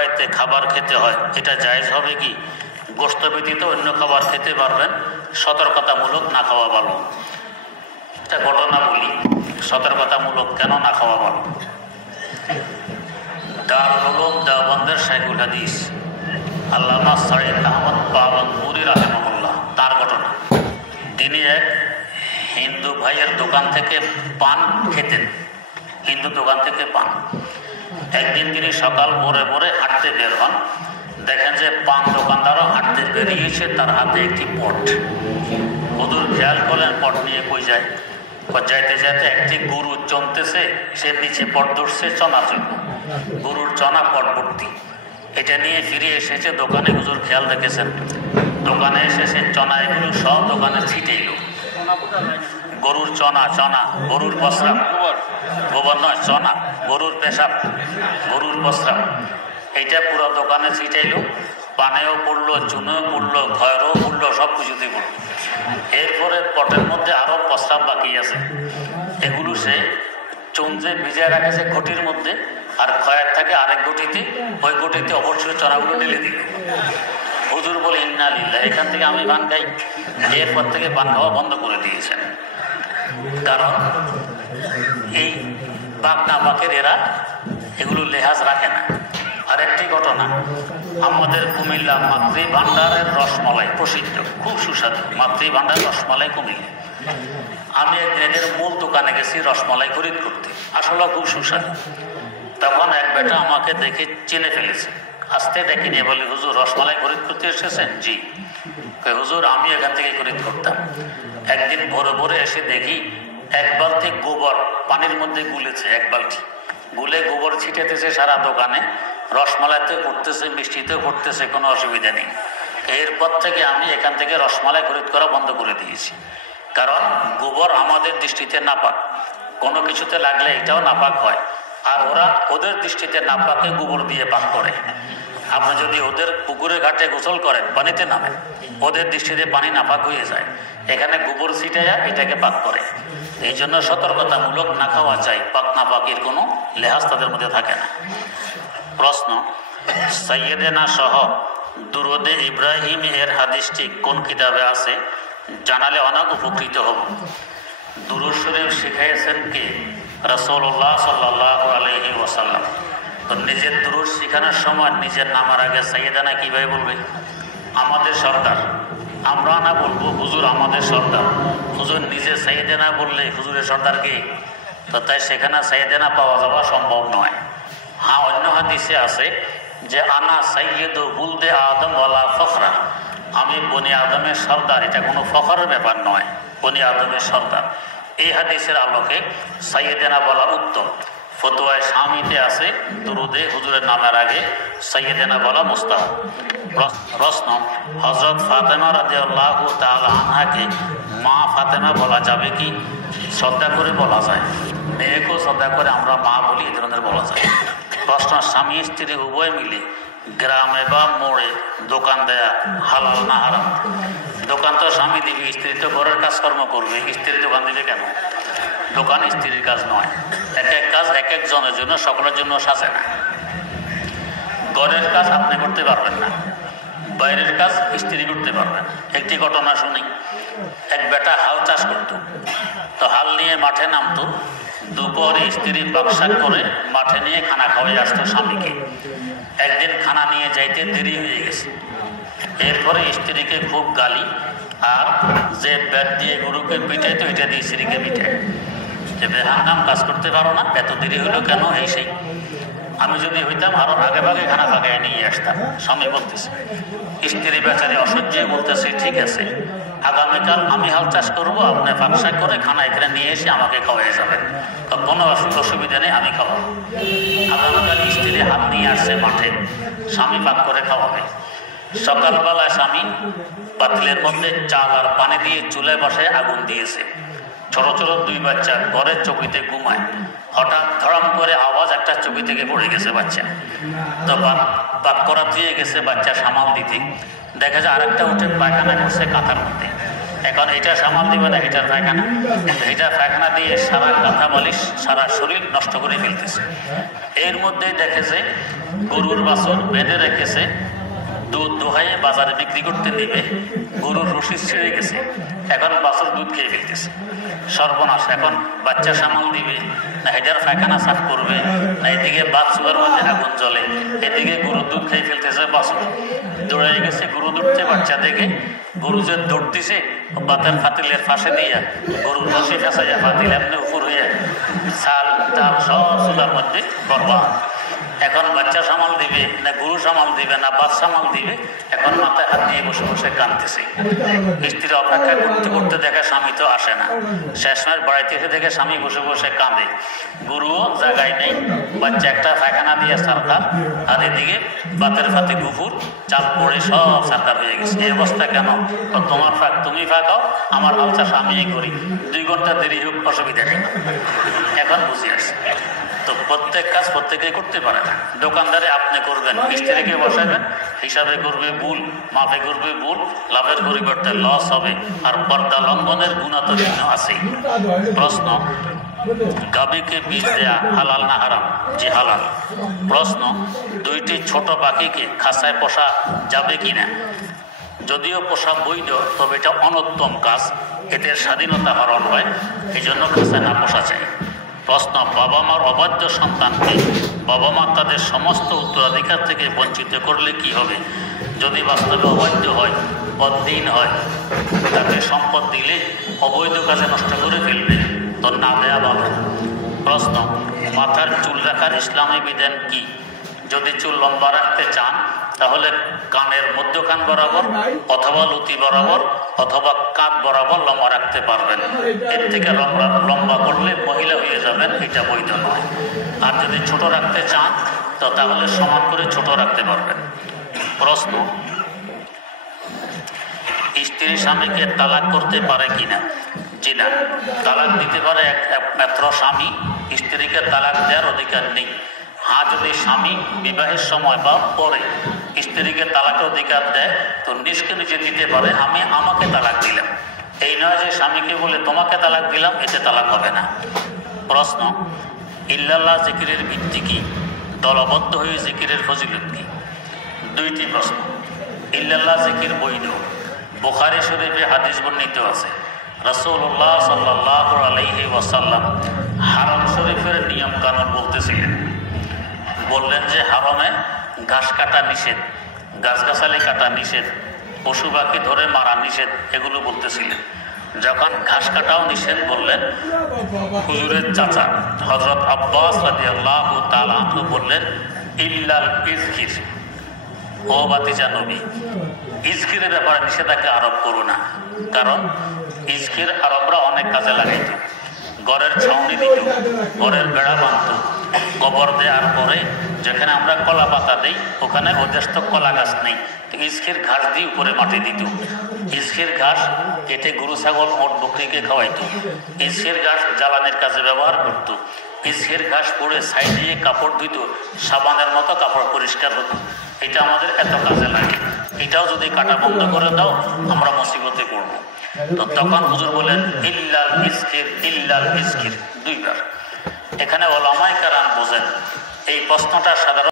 বাড়িতে খাবার খেতে হয়, এটা জায়েজ হবে কি? গোশত ব্যতীত অন্য খাবার খেতে পারবেন, সতর্কতামূলক না খাওয়া ভালো। একটা ঘটনা বলি, সতর্কতামূলক কেন না খাওয়া ভালো। দারুল উলুম দেওবন্দের শাইখুল হাদিস আল্লামা সাইয়্যিদ আহমদ পালনপুরি রাহিমাহুল্লাহ, তার ঘটনা। তিনি এক হিন্দু ভাইয়ের দোকান থেকে পান খেতেন, হিন্দু দোকান থেকে পান। একদিন তিনি সকাল ভোরে ভোরে হাঁটতে বের হন, দেখেন যে পান দোকানদারও হাঁটতে বেরিয়েছে, তার হাতে একটি পট। হুজুর খেয়াল করলেন পট নিয়ে কই যায়। যাইতে যাইতে একটি গরু চমতেছে, সে নিচে পট ধরছে চনার জন্য, গরুর চনা পট ভর্তি। এটা নিয়ে ফিরে এসেছে দোকানে। হুজুর খেয়াল রেখেছেন, দোকানে এসে সে চনা এগুলো সব দোকানে ছিটে এলো। গরুর চনা, চনা গরুর প্রস্রাব, গোবর নয় চনা, গরুর পেশাব, গরুর প্রস্রাব, এইটা পুরো দোকানে ছিটাইলো। পানেও পড়লো, চুনেও পড়লো, ঘরেও পড়লো, সব কিছুতে পড়লো। এরপরে পটের মধ্যে আরো প্রস্রাব বাকি আছে, এগুলো সে চুনজে ভিজিয়ে রাখেছে ঘটির মধ্যে, আর খয়ের থাকে আরেক ঘটিতে, ওই ঘটিতে অবশ্যই চনাগুলো ঢেলে দিল। হুজুর বলে ইন্না লিল্লাহ, এখান থেকে আমি পান খাই। এরপর থেকে পান খাওয়া বন্ধ করে দিয়েছেন, কারণ এই পাক না পাকের এরা এগুলো লেহাজ রাখে না। আরেকটি ঘটনা, আমাদের কুমিল্লা মাতৃ ভান্ডারের রসমলাই প্রসিদ্ধ, খুব সুস্বাদু মাতৃ ভান্ডার রসমালাই কুমিল্লা। আমি একদিন এদের মূল দোকানে গেছি রসমালাই খরিদ করতে, আসলে খুব সুস্বাদু। তখন এক বেটা আমাকে দেখে চিনে ফেলেছে, আসতে দেখিনি, বলে হুজুর রসমালাই খরিদ করতে এসেছেন? জি। হুজুর আমি এখান থেকে খরিদ করতাম। একদিন ভোরে ভোরে এসে দেখি এক বালতি গোবর পানির মধ্যে গুলেছে, এক বালতি গুলে গোবর ছিটাতেছে সারা দোকানে, রসমালাইতে পড়তেছে, মিষ্টিতেও পড়তেছে, কোনো অসুবিধা নেই। এরপর থেকে আমি এখান থেকে রসমালাই খরিদ করা বন্ধ করে দিয়েছি, কারণ গোবর আমাদের দৃষ্টিতে নাপাক, কোনো কিছুতে লাগলে এটাও নাপাক হয়, আর ওরা ওদের দৃষ্টিতে নাপাকে গোবর দিয়ে পাক করে। আপনি যদি ওদের পুকুরে ঘাটে গোসল করেন, পানিতে নামেন, ওদের দৃষ্টিতে পানি নাপাক হয়ে যায়, এখানে গোবর ছিটে যায়, এটাকে পাক করে। এই জন্য সতর্কতামূলক না খাওয়া চাই, পাক না পাকের কোনো লেহাজ তাদের মধ্যে থাকে না। প্রশ্ন, সাইয়েদেনা সহ দুরুদে ইব্রাহিম এর হাদিসটি কোন কিতাবে আছে? জানালে অনেক উপকৃত হব। দুরূদ শরীফ শিখাইয়েছেন কে? রাসূলুল্লাহ সাল্লাল্লাহু আলাইহি ওয়াসাল্লাম। তো নিজের দুরূদ শিখানোর সময় নিজের নামের আগে সাইয়েদানা কিভাবে বলবে? আমাদের সর্দার, আমরা না বলবো হুজুর আমাদের সর্দার। হুজুর নিজে সাইয়েদানা বললে হুজুরের সর্দার কে? তো তাই সেখানে সাইয়েদানা পাওয়া যাওয়া সম্ভব নয়। হ্যাঁ, অন্য হাদিসে আছে যে আনা সাইয়্যিদু বুলদে আদম ওয়ালা ফখরা, আমি বনি আদমের সর্দার, এটা কোনো ফখরের ব্যাপার নয়, বনি আদমের সর্দার। এই হাদিসের আলোকে সাইয়েদানা বলা উত্তম। ফতোয়ায় স্বামীতে আছে দুরুদে হুজুরের নামের আগে সাইয়েদানা বলা মুস্তাহাব। প্রশ্ন, হযরত ফাতেমা রাদিয়াল্লাহু তাআলা আনহাকে মা ফাতেমা বলা যাবে কি? শ্রদ্ধা করে বলা যায়, মেয়েকেও শ্রদ্ধা করে আমরা মা বলি, এই ধরনের বলা যায়। প্রশ্ন, স্বামী স্ত্রী উভয় মিলে গ্রামে বা মোড়ে দোকান দেয়া হালাল না হারাম? দোকান তো স্বামী দিবে, স্ত্রী তো ঘরের কাজকর্ম করবে, স্ত্রী দোকান দিবে কেন? দোকান স্ত্রীর কাজ নয়, এক এক কাজ এক একজনের জন্য, সকলের জন্য সাজে না। ঘরের কাজ আপনি করতে পারবেন না, বাইরের কাজ স্ত্রী করতে পারবেন। একটি ঘটনা শুনি, এক বেটা হাল চাষ করতো, তো হাল নিয়ে মাঠে নামতো, দুপুরে স্ত্রী বাক্সাক করে মাঠে নিয়ে খানা খাওয়াই আসতো স্বামীকে। একদিন খানা নিয়ে যাইতে দেরি হয়ে গেছে, এরপরে স্ত্রীকে খুব গালি, আর যে ব্যাট দিয়ে গরুকে পিটাইতো এটা দিয়ে স্ত্রীকে পিটায়, যে বেহাঙ্গাম কাজ করতে পারো না, এত দেরি হইলো কেন? এই সেই, আমি যদি হইতাম আরো আগে ভাগে খানা ভাগে নিয়ে আসতাম। স্বামী বলতেছে, স্ত্রী বেচারি অসহ্য বলতেছে, ঠিক আছে আগামীকাল আমি হাল চাষ করবো, আপনি ফাঁকশাক করে খানা এখানে নিয়ে এসে আমাকে খাওয়াই যাবেন, তো কোনো অসুবিধা নেই, আমি খাওয়াবো। আগামীকাল স্ত্রী হাত নিয়ে আসছে মাঠে, স্বামী পাক করে খাওয়াবে। সকালবেলায় স্বামী পাতিলের মধ্যে চাল আর পানি দিয়ে চুলায় বসায় আগুন দিয়েছে। ছোট ছোট দুই বাচ্চা ঘরের চৌকিতে ঘুমায়, হঠাৎ ধরাম করে আওয়াজ, একটা চৌকি থেকে পড়ে গেছে বাচ্চা। তো পাক করা দিয়ে গেছে বাচ্চা সামাল দিতে, দেখা যায় আরেকটা উঠে পায়খানা করছে কাঁথার মধ্যে। এখন এটা সামাল দিবে না হিটার পায়খানা, হিটার পায়খানা দিয়ে সারা কাঁথা বালিশ সারা শরীর নষ্ট করে ফেলতেছে। এর মধ্যেই দেখেছে গরুর বাছুর বেঁধে রেখেছে, দুধ দোহাইয়ে বাজারে বিক্রি করতে নেবে, গরুর রশি ছিঁড়ে গেছে, এখন বাছুর দুধ খেয়ে ফেলতেছে। সর্বনাশ! এখন বাচ্চা সামাল দিবে না হেজার পায়খানা সাফ করবে, না এদিকে বাথরুমের মধ্যে আগুন জ্বলে, এদিকে গরুর দুধ খেয়ে ফেলতেছে বাছুর। দৌড়ে গেছে গরু দুধতে বাচ্চা দেখে, গরু যে দৌড় দিছে বাতের ফাতিলের পাশে দিয়া গরুর রশি ফেঁসাইয়া ফাতিল এমনি উপর হইয়া চাল ডাল সব চুলার মধ্যে বরবাদ। এখন বাচ্চা সামাল দিবে না গরু সামাল দিবে না বাদ সামাল দিবে, এখন মাথায় হাত দিয়ে বসে বসে কাঁদতেছে। স্ত্রী অপেক্ষা করতে করতে দেখে স্বামী তো আসে না, শেষমেশ বাড়িতে এসে দেখে স্বামী বসে বসে কাঁদে, গরুও জায়গায় নেই, বাচ্চা একটা পায়খানা দিয়ে সরকার, আর এদিকে বাতের ফাতে গুফুর চাল পড়ে সব সরকার হয়ে গেছে। এই অবস্থা কেন? তোমার ফাঁক তুমি ফাঁকাও, আমার হাল চাষ আমি করি, 2 ঘন্টা দেরি হোক অসুবিধা নেই। এখন বুঝে আসছে। তো প্রত্যেক কাজ প্রত্যেকেই করতে পারে না। দোকানদারে আপনি করবেন, মিস্ত্রিকে বসাবেন, হিসাবে করবে ভুল, মাপে করবে ভুল, লাভের পরিবর্তে লস হবে, আর পর্দা লঙ্ঘনের গুণা তো ভিন্ন আছেই। প্রশ্ন, গাভীকে বীজ দেয়া হালাল না হারাম? জি হালাল। প্রশ্ন, 2টি ছোট পাখিকে খাঁচায় পোষা যাবে কিনা? যদিও পোষা বৈধ, তবে এটা অনুত্তম কাজ, এতে স্বাধীনতা হরণ হয়, এই জন্য খাঁচায় না পোষা চাই। প্রশ্ন, বাবা মার অবাধ্য সন্তানকে বাবা মা তাদের সমস্ত উত্তরাধিকার থেকে বঞ্চিত করলে কি হবে? যদি বাস্তবে অবাধ্য হয়, বদ্দিন হয়, তাকে সম্পদ দিলে অবৈধ কাজে নষ্ট করে ফেলবে, তো না দেয়া ভালো। প্রশ্ন, মাথার চুল রাখার ইসলামী বিধান কি? যদি চুল লম্বা রাখতে চান তাহলে কানের মধ্যখান বরাবর অথবা লুতি বরাবর অথবা কাঁধ বরাবর লম্বা রাখতে পারবেন। এর থেকে লম্বা করলে মহিলা হয়ে যাবেন, এটা বৈধ নয়। আর যদি ছোট রাখতে চান তো তাহলে সমান করে ছোট রাখতে পারবেন। প্রশ্ন, স্ত্রী স্বামীকে তালাক করতে পারে কিনা? জি না, তালাক দিতে পারে একমাত্র স্বামী, স্ত্রীকে তালাক দেওয়ার অধিকার নেই। হ্যাঁ, যদি স্বামী বিবাহের সময় বা পরে স্ত্রীকে তালাকের অধিকার দেয় তো নিজকে নিজে দিতে পারে, আমি আমাকে তালাক দিলাম। এই নয় যে স্বামীকে বলে তোমাকে তালাক দিলাম, এতে তালাক হবে না। প্রশ্ন, ইল্লাল্লাহ জিকিরের ভিত্তি কি? দলবদ্ধ হয়ে জিকিরের ফজিলত কি? 2টি প্রশ্ন। ইল্লাল্লাহ জিকির বৈধ। বুখারী শরীফে হাদিস বর্ণিত আছে, রাসূলুল্লাহ সাল্লাল্লাহু আলাইহি ওয়াসাল্লাম হারাম শরীফের নিয়ম কানুন বলতেছিলেন। বললেন যে হারামে ঘাস কাটা নিষেধ, গাছগাছালি কাটা নিষেধ, পশু পাখি ধরে মারা নিষেধ, এগুলো বলতেছিলেন। যখন ঘাস কাটাও নিষেধ বললেন, হুজুরের চাচা হযরত আব্বাস রাদিয়াল্লাহু তাআলা আনহু বললেন, ইল্লাল ইজকির, ও বাতিজা নবী, ইজকিরের ব্যাপারে নিষেধাজ্ঞা আরোপ করো না। কারণ ইজকির আরবরা অনেক কাজে লাগাইত। ঘরের ছাউনি দিত, ঘরের বেড়া বাঁধত, গোবর দেওয়ার পরে যেখানে আমরা কলা পাতা দিই ওখানে ওদের তো কলা গাছ নেই, ইজকির ঘাস দিয়ে উপরে মাটি দিত। ইজকির ঘাস কেটে গরু ছাগল ওট বকরিকে খাওয়াইত। ইজকির ঘাস জ্বালানির কাজে ব্যবহার করত। ইজকির ঘাস পরে ছাই দিয়ে কাপড় ধুইত, সাবানের মতো কাপড় পরিষ্কার হতো। এটা আমাদের এত কাজে লাগে, এটাও যদি কাটা বন্ধ করে দাও আমরা মুসিবতে পড়বো। তো তখন হুজুর বলেন ইল্লাল ইজকির, ইল্লাল ইজকির 2 বার। এখানে ওলামায়ে কেরাম বোঝেন এই প্রশ্নটা সাধারণ